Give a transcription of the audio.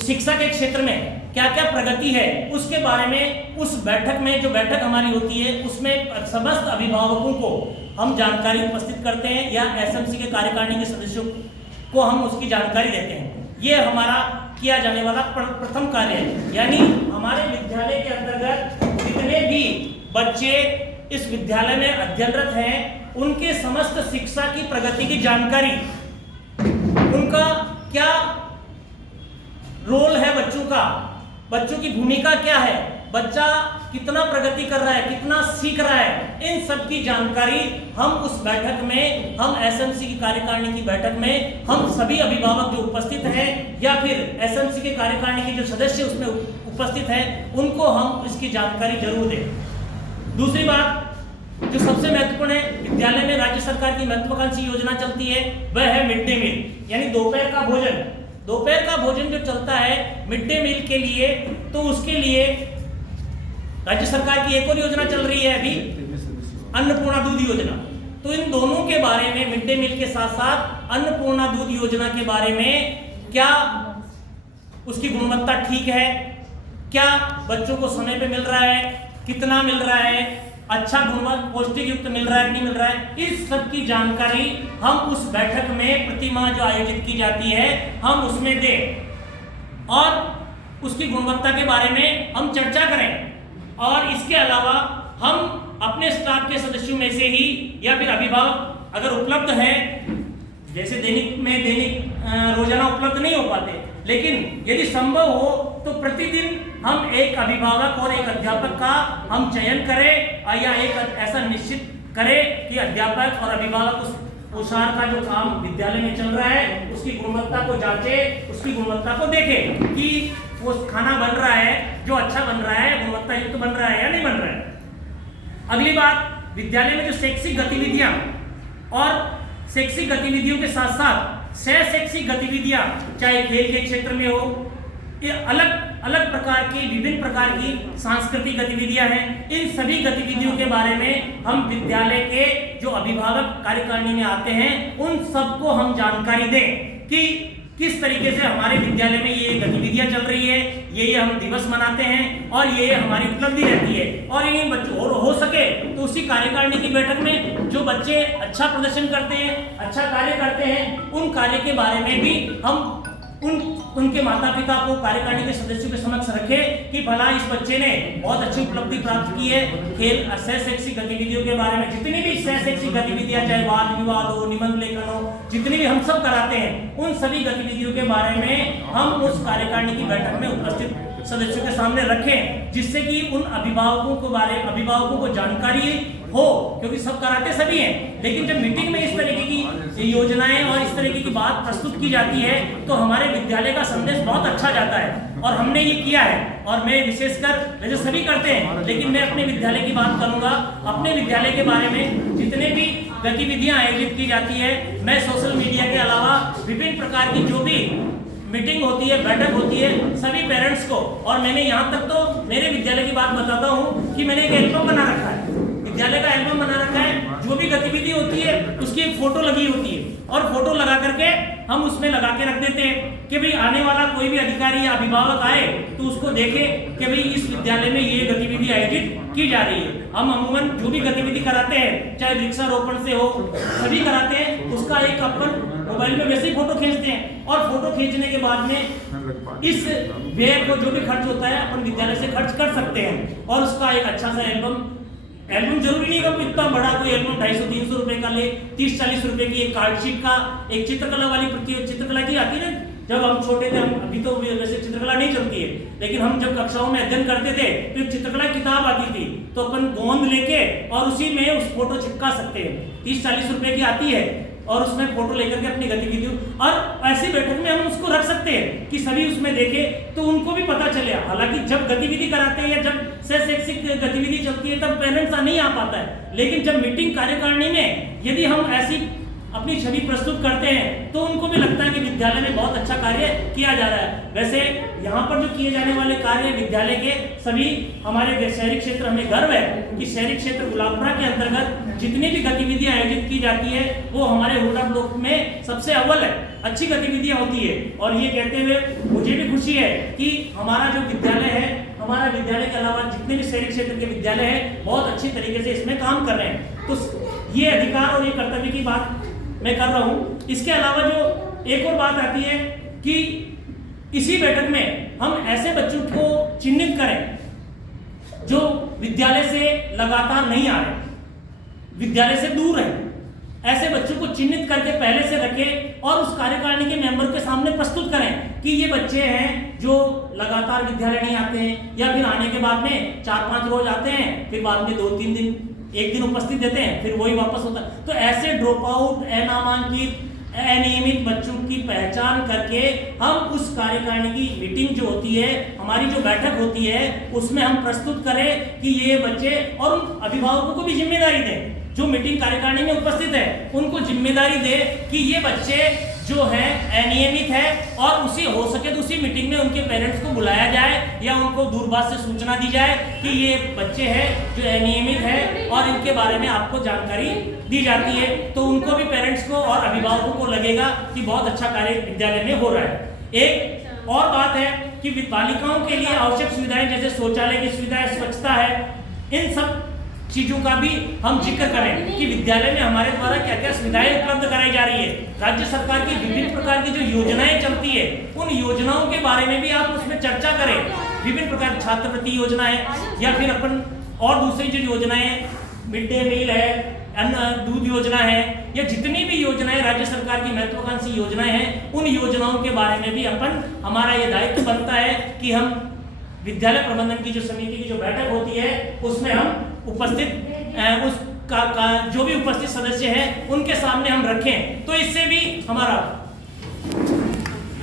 शिक्षा के क्षेत्र में क्या क्या प्रगति है उसके बारे में उस बैठक में, जो बैठक हमारी होती है उसमें समस्त अभिभावकों को हम जानकारी उपस्थित करते हैं या एसएमसी के कार्यकारिणी के सदस्यों को हम उसकी जानकारी देते हैं। ये हमारा किया जाने वाला प्रथम कार्य है। यानी हमारे विद्यालय के अंतर्गत जितने भी बच्चे इस विद्यालय में अध्ययनरत हैं उनके समस्त शिक्षा की प्रगति की जानकारी, उनका क्या रोल है, बच्चों की भूमिका क्या है, बच्चा कितना प्रगति कर रहा है, कितना सीख रहा है, इन सब की जानकारी हम उस बैठक में, हम एसएमसी की कार्यकारिणी की बैठक में हम सभी अभिभावक जो उपस्थित हैं या फिर एसएमसी के कार्यकारिणी के जो सदस्य उसमें उपस्थित हैं उनको हम इसकी जानकारी जरूर दें। दूसरी बात जो सबसे महत्वपूर्ण है, विद्यालय में राज्य सरकार की महत्वाकांक्षी योजना चलती है वह है मिड डे मील, यानी दोपहर का भोजन। दोपहर का भोजन जो चलता है मिड डे मील के लिए, तो उसके लिए राज्य सरकार की एक और योजना चल रही है अभी, अन्नपूर्णा दूध योजना। तो इन दोनों के बारे में, मिड डे मील के साथ साथ अन्नपूर्णा दूध योजना के बारे में, क्या उसकी गुणवत्ता ठीक है, क्या बच्चों को समय पे मिल रहा है, कितना मिल रहा है, अच्छा गुणवत्ता पौष्टिक युक्त मिल रहा है कि नहीं मिल रहा है, इस सब की जानकारी हम उस बैठक में प्रति माह जो आयोजित की जाती है हम उसमें दें और उसकी गुणवत्ता के बारे में हम चर्चा करें। और इसके अलावा हम अपने स्टाफ के सदस्यों में से ही या फिर अभिभावक अगर उपलब्ध हैं, जैसे दैनिक रोजाना उपलब्ध नहीं हो पाते, लेकिन यदि संभव हो तो प्रतिदिन हम एक अभिभावक और एक अध्यापक का हम चयन करें या एक ऐसा निश्चित करें कि अध्यापक और अभिभावक उस पोषाहार का जो काम विद्यालय में चल रहा है उसकी गुणवत्ता को जांचे, उसकी गुणवत्ता को देखें कि वो खाना बन रहा है जो अच्छा बन रहा है, गुणवत्ता युक्त बन रहा है या नहीं बन रहा है। अगली बात, विद्यालय में जो शैक्षिक गतिविधियां और शैक्षिक गतिविधियों के साथ साथ सह शैक्षिक गतिविधियां, चाहे खेल के क्षेत्र में हो, ये अलग अलग प्रकार की, विभिन्न प्रकार की सांस्कृतिक गतिविधियां हैं, इन सभी गतिविधियों के बारे में हम विद्यालय के जो अभिभावक कार्यकारिणी में आते हैं उन सबको हम जानकारी दें कि किस तरीके से हमारे विद्यालय में ये गतिविधियां चल रही है, ये हम दिवस मनाते हैं और ये हमारी उपलब्धि रहती है। और इन बच्चों और हो सके तो उसी कार्यकारिणी की बैठक में जो बच्चे अच्छा प्रदर्शन करते हैं, अच्छा कार्य करते हैं, उन कार्य के बारे में भी हम उनके माता पिता को कार्यकारिणी के सदस्यों के समक्ष रखें कि भला इस बच्चे ने बहुत अच्छी उपलब्धि प्राप्त की है। खेल सह शैक्षिक गतिविधियों के बारे में जितनी भी सह शैक्षिक गतिविधियां, चाहे वाद विवाद हो, निबंध लेखन हो, जितनी भी हम सब कराते हैं उन सभी गतिविधियों के बारे में हम उस कार्यकारिणी की बैठक में उपस्थित सदस्यों के सामने रखें, जिससे कि उन अभिभावकों को जानकारी हो, क्योंकि सब कराते सभी हैं, लेकिन जब मीटिंग में इस तरीके की योजनाएं और इस तरीके की बात प्रस्तुत की जाती है तो हमारे विद्यालय का संदेश बहुत अच्छा जाता है। और हमने ये किया है और मैं विशेषकर, वैसे सभी करते हैं लेकिन मैं अपने विद्यालय की बात करूंगा। अपने विद्यालय के बारे में जितने भी गतिविधियां आयोजित की जाती है, मैं सोशल मीडिया के अलावा विभिन्न प्रकार की जो भी मीटिंग होती है, बैठक होती है, सभी पेरेंट्स को, और मैंने यहाँ तक तो मेरे विद्यालय की बात बताता हूँ कि मैंने एक एल्बम बना रखा है, विद्यालय का एल्बम बना रखा है, जो भी गतिविधि होती है उसकी एक फोटो लगी होती है और फोटो लगा करके हम उसमें लगा के रख देते हैं कि भाई आने वाला कोई भी अधिकारी या अभिभावक आए तो उसको देखे कि भाई इस विद्यालय में ये गतिविधि आयोजित की जा रही है। हम अमूमन जो भी गतिविधि कराते हैं, चाहे वृक्षारोपण से हो, सभी कराते हैं, उसका एक अपन मोबाइल में वैसे ही फोटो खींचते हैं और फोटो खींचने के बाद में इस व्यय को जो भी खर्च होता है अपन विद्यालय से खर्च कर सकते हैं और उसका एक अच्छा सा एल्बम जरूरी नहीं है इतना बड़ा कोई एल्बम 250-300 रुपए का ले, 30-40 रुपए की एक कार्डशीट का एक चित्रकला वाली चित्रकला की आती है ना, जब हम छोटे थे, हम अभी तो वैसे चित्रकला नहीं चलती है, लेकिन हम जब कक्षाओं में अध्ययन करते थे तो चित्रकला किताब आती थी, तो अपन गोंद लेके और उसी में उस फोटो चिपका सकते हैं, 30-40 रुपए की आती है और उसमें फोटो लेकर के अपनी गतिविधियों, और ऐसी बैठक में हम उसको रख सकते हैं कि सभी उसमें देखें तो उनको भी पता चले। हालांकि जब गतिविधि कराते हैं या जब सह शैक्षिक गतिविधि चलती है तब पेरेंट्स नहीं आ पाता है, लेकिन जब मीटिंग कार्यकारिणी में यदि हम ऐसी अपनी छवि प्रस्तुत करते हैं तो उनको भी लगता है कि विद्यालय में बहुत अच्छा कार्य किया जा रहा है। वैसे यहाँ पर जो किए जाने वाले कार्य विद्यालय के सभी हमारे शहरी क्षेत्र, हमें गर्व है कि शहरी क्षेत्र गुलाबपुरा के अंतर्गत जितनी भी गतिविधियां आयोजित की जाती है वो हमारे हुडा ब्लॉक में सबसे अव्वल है। अच्छी गतिविधियां होती है। और ये कहते हुए मुझे भी खुशी है कि हमारा जो विद्यालय है, हमारा विद्यालय के अलावा जितने भी शहरी क्षेत्र के विद्यालय हैं बहुत अच्छी तरीके से इसमें काम कर रहे हैं। तो ये अधिकार और ये कर्तव्य की बात मैं कर रहा हूँ। इसके अलावा जो एक और बात आती है कि इसी बैठक में हम ऐसे बच्चों को चिन्हित करें जो विद्यालय से लगातार नहीं आ रहे, विद्यालय से दूर हैं, ऐसे बच्चों को चिन्हित करके पहले से रखें और उस कार्यकारिणी के मेंबर के सामने प्रस्तुत करें कि ये बच्चे हैं जो लगातार विद्यालय नहीं आते हैं, या फिर आने के बाद में 4-5 रोज आते हैं, फिर बाद में 2-3 दिन, 1 दिन उपस्थित देते हैं, फिर वही वापस होता है। तो ऐसे ड्रॉप आउट, अनामांकित, अनियमित बच्चों की पहचान करके हम उस कार्यकारिणी की मीटिंग जो होती है, हमारी जो बैठक होती है, उसमें हम प्रस्तुत करें कि ये बच्चे, और उन अभिभावकों को भी जिम्मेदारी दें जो मीटिंग कार्यकारिणी में उपस्थित है, उनको जिम्मेदारी दे कि ये बच्चे जो है अनियमित है, और उसी हो सके तो उसी मीटिंग में उनके पेरेंट्स को बुलाया जाए या उनको दूरभाष से सूचना दी जाए कि ये बच्चे हैं जो अनियमित है और इनके बारे में आपको जानकारी दी जाती है। तो उनको भी, पेरेंट्स को और अभिभावकों को लगेगा कि बहुत अच्छा कार्य विद्यालय में हो रहा है। एक और बात है कि बालिकाओं के लिए आवश्यक सुविधाएं जैसे शौचालय की सुविधाएं, स्वच्छता है, इन सब चीजों का भी हम जिक्र करें कि विद्यालय में हमारे द्वारा क्या क्या सुविधाएं उपलब्ध कराई जा रही है। राज्य सरकार की विभिन्न प्रकार की जो योजनाएं चलती है, उन योजनाओं के बारे में भी आप उसमें चर्चा करें। विभिन्न प्रकार की छात्रवृत्ति योजना है, या फिर अपन और दूसरी जो योजनाएं, मिड डे मील है, अन्न दूध योजना है, या जितनी भी योजनाएं राज्य सरकार की महत्वाकांक्षी योजनाएं हैं, उन योजनाओं के बारे में भी अपन, हमारा ये दायित्व बनता है कि हम विद्यालय प्रबंधन की जो समिति की जो बैठक होती है उसमें हम उपस्थित उस जो भी उपस्थित सदस्य हैं उनके सामने हम रखें। तो इससे भी हमारा